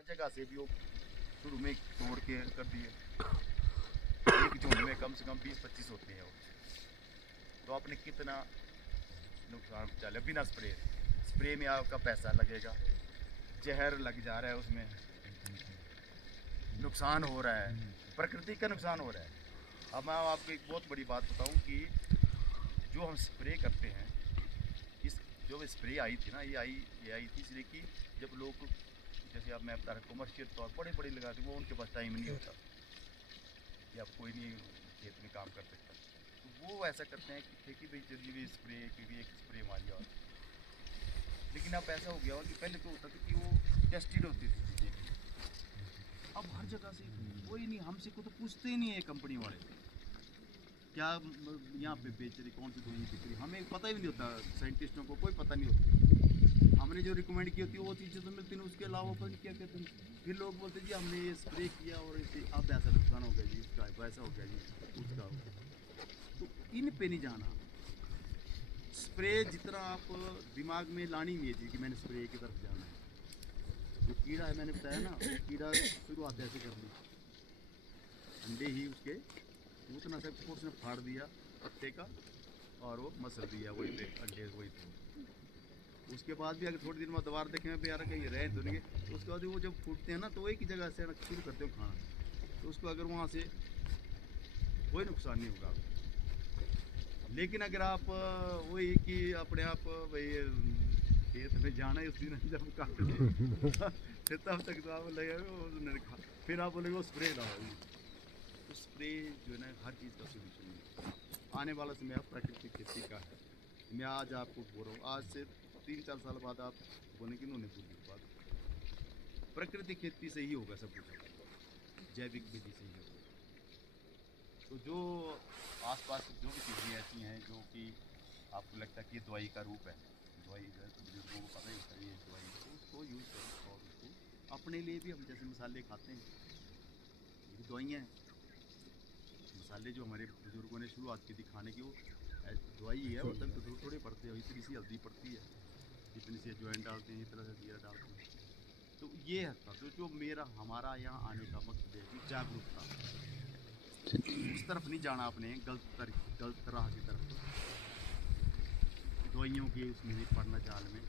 हर जगह से भी वो शुरू में तोड़ के कर दिए। एक झुंड में कम से कम 20-25 होते हैं वो, तो आपने कितना नुकसान पहुँचा लिया बिना स्प्रे। स्प्रे में आपका पैसा लगेगा, जहर लग जा रहा है, उसमें नुकसान हो रहा है, प्रकृति का नुकसान हो रहा है। अब मैं आपको एक बहुत बड़ी बात बताऊं कि जो हम स्प्रे करते हैं, इस जो स्प्रे आई थी ना, ये आई थी इसलिए कि जब लोग, जैसे अब मैं बता रहा कमर्शियल तौर बड़े बड़े लगाते, वो उनके पास टाइम नहीं होता या कोई नहीं खेत में काम कर सकता, तो वो ऐसा करते हैं कि भाई जल्दी भी स्प्रे की भी एक स्प्रे मारिया। और लेकिन अब ऐसा हो गया हो कि पहले तो होता था कि वो टेस्टेड होती थी चीज़ें, अब हर जगह से कोई नहीं, हमसे को तो पूछते ही नहीं है कंपनी वाले क्या यहाँ पे बेच रही, कौन सी दवाई बिक रही, हमें पता ही नहीं होता, साइंटिस्टों को कोई पता नहीं होता। हमने जो रिकमेंड की होती है वो चीज़ें तो मिलती नहीं, उसके अलावा पर क्या कहते हैं, फिर लोग बोलते जी हमने ये स्प्रे किया और इसे अब ऐसा नुकसान हो गया जी, इसका ऐसा हो गया जी, उसका हो गया। तो इन पे नहीं जाना। स्प्रे जितना आप दिमाग में लानी नहीं है चीज़ कि मैंने स्प्रे की तरफ जाना है। जो कीड़ा है मैंने बताया ना, कीड़ा शुरुआत ऐसे कर ली, अंडे ही उसके उतना सा उसने फाड़ दिया पत्ते का और वो मसल दिया वही पे अंडे वही थे। उसके बाद भी अगर थोड़ी देर में दोबारा देखेंगे भी यार कहीं रहे तो नहीं, तो उसके बाद वो जब फूटते हैं ना तो एक ही जगह से शुरू करते हो खाना, तो उसको अगर वहाँ से कोई नुकसान नहीं होगा। लेकिन अगर आप वही कि अपने आप भाई खेत में जाना है उस दिन जब काट फिर तब तक तो आप लगेगा, फिर आप बोलेंगे वो स्प्रे लाओ। तो स्प्रे जो है ना हर चीज़ का सोल्यूशन है। आने वाला समय अब प्राकृतिक खेती का है। मैं आज आपको बोल रहा हूँ, आज से 3-4 साल बाद आप बोलेंगे उन्होंने बोली बात, प्राकृतिक खेती से ही होगा सब कुछ, जैविक विधि से ही होगा। तो जो आसपास जो भी चीज़ें ऐसी हैं जो कि आपको लगता है कि दवाई का रूप है, दवाई तो बुजुर्गों को पता ही होता है ये दवाई, तो उसको यूज़ करो और उसको अपने लिए भी, हम जैसे मसाले खाते हैं ये भी दवाइयाँ हैं। मसाले जो हमारे बुजुर्गों ने शुरुआत की थी खाने की, वो दवाई है, वो तक तो थोड़े पड़ते हैं, इतनी सी हल्दी पड़ती है, इतनी सी अजवाइन डालते हैं, इतना सा जीरा डालते हैं। तो ये है था, तो जो मेरा हमारा यहाँ आने का मकसद है कि जागरूकता, उस तरफ नहीं जाना अपने गलत राह की तरफ, दवाइयों के उसमें नहीं पड़ना जाल में।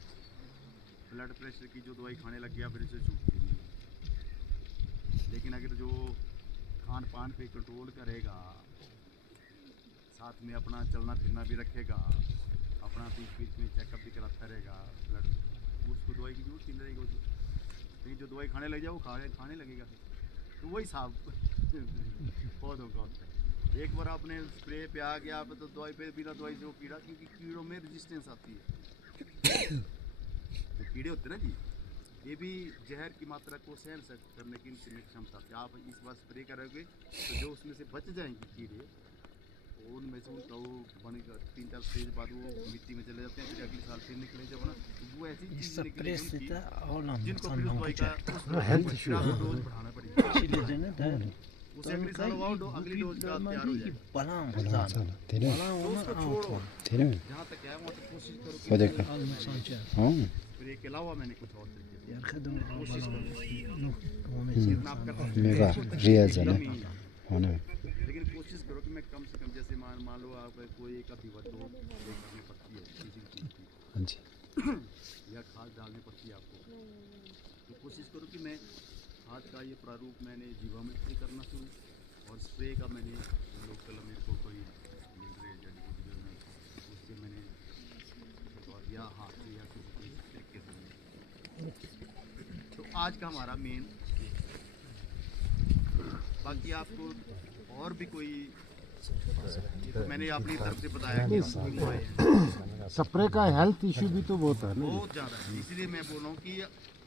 ब्लड प्रेशर की जो दवाई खाने लग गया फिर इसे छूटती नहीं है। लेकिन अगर जो खान पान पे कंट्रोल करेगा, साथ में अपना चलना फिरना भी रखेगा, अपना बीच बीच में चेकअप भी कराता रहेगा ब्लड, उसको दवाई की जरूरत नहीं रहेगी। उसको लेकिन जो दवाई खाने लग जाए वो खाने लगेगा, तो वही साहब पौधों का होता है। एक बार आपने स्प्रे पे आ गया आप तो दवाई पे, बिना दवाई से वो कीड़ा, क्योंकि कीड़ों में रेजिस्टेंस आती है। जो कीड़े होते हैं ना जी, ये भी जहर की मात्रा को सहन करने की इनकी क्षमता थी। आप इस बार स्प्रे करोगे तो जो उसमें से बच जाएंगे कीड़े, उनमें से उनका वो बनेगा 3-4 स्टेज बाद वो मिट्टी में चले जाते हैं, फिर अगले साल फिर निकले जब ना, तो वो ऐसी चीज़ निकलेगी जिनको फिर उस दवाई का डोज बढ़ाना पड़ेगा, उसे अगले साल वो अगली डोज का तैयार हो जाएगा। तो उसको छोड़ो, जहाँ तक है वहाँ तक कोशिश करो कि स्प्रे के अलावा मैंने कुछ और तरीके कोशिश करो, लेकिन कोशिश करो कि मैं कम से कम, जैसे मान लो आप कोई एक अधिवत हो करनी पड़ती है किसी चीज़ की या खाद डालनी पड़ती है आपको, तो कोशिश करो कि मैं खाद का ये प्रारूप मैंने जीवामृत से करना शुरू, और स्प्रे का मैंने लोकल मेरे को कोई मिल रहे जड़ी बूटी जो मैं उससे मैंने या हाथ से या किसी तरीके से। तो आज का हमारा मेन, बाकी आपको और भी कोई, तो मैंने अपनी तरफ से बताया कि स्प्रे का हेल्थ इशू भी तो बहुत है, बहुत ज़्यादा है। इसलिए मैं बोल रहा हूँ कि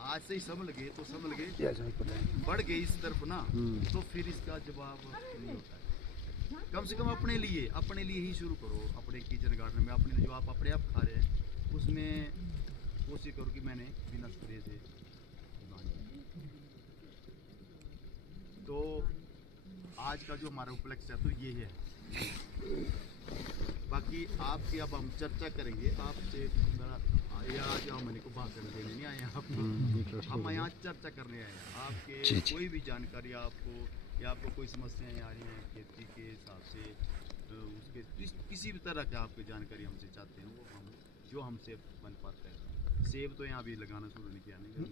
आज से ही समझ लगे तो समझ लगे, बढ़ गई इस तरफ ना, तो फिर इसका जवाब नहीं होता है। कम से कम अपने लिए ही शुरू करो, अपने किचन गार्डन में अपने जो आप अपने आप खा रहे हैं उसमें कोशिश करो कि मैंने बिना स्प्रे से तो आज का जो हमारा उपलक्ष्य है तो ये है। बाकी आपकी अब हम चर्चा करेंगे आपसे, मेरा आज यहाँ जो हमने को भाषण देने नहीं आए हैं आपको, हम यहाँ चर्चा करने आए हैं आपके कोई भी जानकारी आपको या आपको कोई समस्याएं आ रही हैं खेती के हिसाब से, उसके किसी भी तरह की आपकी जानकारी हमसे चाहते हैं, वो हम जो हमसे बन पाता है। सेब तो यहाँ भी लगाना शुरू नहीं किया, नहीं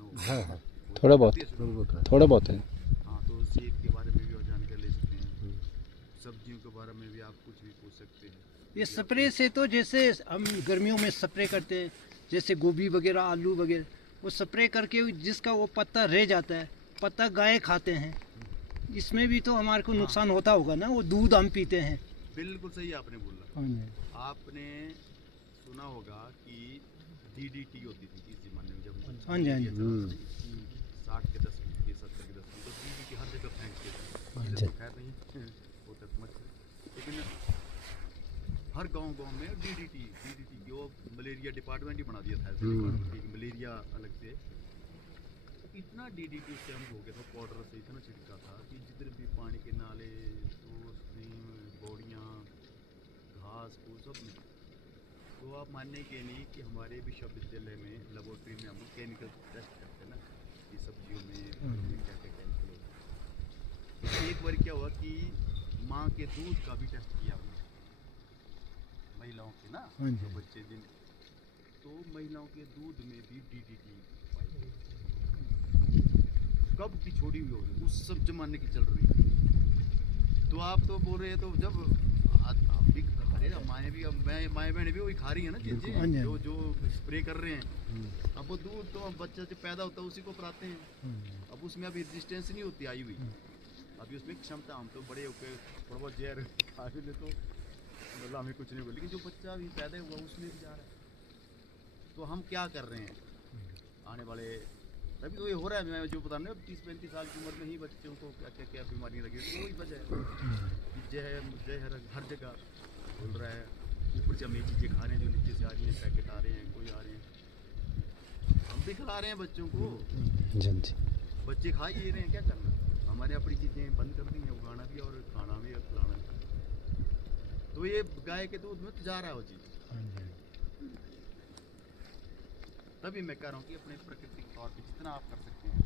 थोड़ा बहुत है। हाँ, तो सेब के बारे में भी और जानकारी ले सकते हैं, सब्जियों के बारे में भी आप कुछ भी पूछ सकते हैं। ये स्प्रे से तो जैसे हम गर्मियों में स्प्रे करते हैं, जैसे गोभी वगैरह आलू वगैरह, वो स्प्रे करके जिसका वो पत्ता रह जाता है, पत्ता गाय खाते हैं, इसमें भी तो हमारे को नुकसान होता होगा ना, वो दूध हम पीते हैं। बिल्कुल सही आपने बोला। आपने सुना होगा कि DDT होती थी इस जमाने में, जब 60 के 10 के 70 के 10 तो DDT हर जगह फेंकते थे, तो खैर नहीं होता मच्छर, लेकिन हर गांव में DDT की वो मलेरिया डिपार्टमेंट ही बना दिया था, मलेरिया अलग से। तो इतना DDT से हम हो गया था, पाउडर से इतना छिड़का था कि जितने भी पानी के नाले, बौड़ियाँ, घास फूस सब में। तो आप मानने के नहीं कि हमारे विश्वविद्यालय में लेबोरेटरी में हम लोग केमिकल टेस्ट करते हैं ना कि सब्जियों में क्या क्या केमिकल होता है। एक बार क्या हुआ कि माँ के दूध का भी टेस्ट किया हमने, महिलाओं के ना जो बच्चे जिन, तो महिलाओं के दूध में भी DDT पाई गई, कब की छोड़ी हुई होगी, उस सब जमाने की चल रही है। तो आप तो बोल रहे हैं, तो जब अरे माएँ भी, अब माएँ बहनें भी वही खा रही है ना चीज़ें जो स्प्रे कर रहे हैं। अब वो दूध तो बच्चा जब पैदा होता है उसी को पिलाते हैं, अब उसमें अभी रेजिस्टेंस नहीं होती आई हुई, अभी उसमें क्षमता, हम तो बड़े होकर थोड़ा बहुत जहर खा भी ले तो मतलब हमें कुछ नहीं बोले, लेकिन जो बच्चा अभी पैदा हुआ उसमें भी जा रहा है। तो हम क्या कर रहे हैं आने वाले, तभी तो ये हो रहा है। मैं जो बता रहा हूँ 30-35 साल की उम्र में ही बच्चों को क्या क्या बीमारियाँ लगी, तो वही वजह है जहर हर जगह बोल रहा है। ऊपर से हम ये चीज़ें खा रहे हैं जो नीचे से आ रही हैं, पैकेट आ रहे हैं, कोई आ रहे हैं, हम भी खिला रहे हैं बच्चों को, बच्चे खा ही रहे हैं, क्या करना। हमारे अपनी चीज़ें बंद कर दी हैं, उगाना भी और खाना भी और खिलाना भी। तो ये गाय के दूध में तो जा रहा है वो चीज़। तभी मैं कह रहा हूँ कि अपने प्राकृतिक तौर पे जितना आप कर सकते हैं,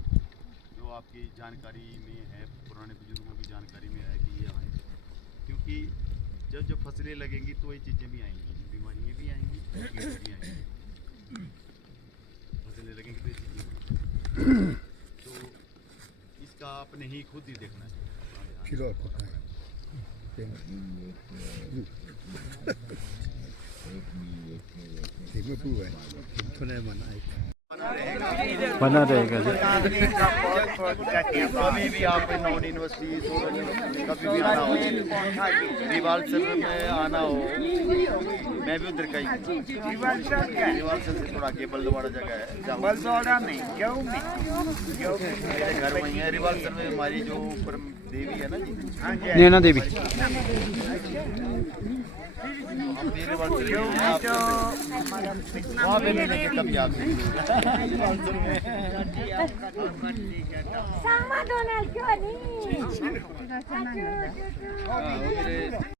जो आपकी जानकारी में है, पुराने बुजुर्गों की जानकारी में है कि ये आए, क्योंकि जब फसलें लगेंगी तो ये चीज़ें भी आएंगी, बीमारियाँ भी आएंगी, कीड़े भी आएंगे। फसलें लगेंगी तो ये चीज़ें, तो इसका आपने ही खुद ही देखना है। बना रहेगा कभी भी आप नॉन यूनिवर्सिटी कभी भी आना हो, रिवाल सर में आना हो, मैं भी उधर का ही, रिवाल सर से थोड़ा आगे बल्दवाड़ा जगह है, बल्दवाड़ा में मेरे घर वहीं है। रिवाल सर में हमारी जो ऊपर देवी है ना जी, नैना देवी, वहाँ पे मिलेंगे कभी आपसे। Sama Donald Johnny. Aduh.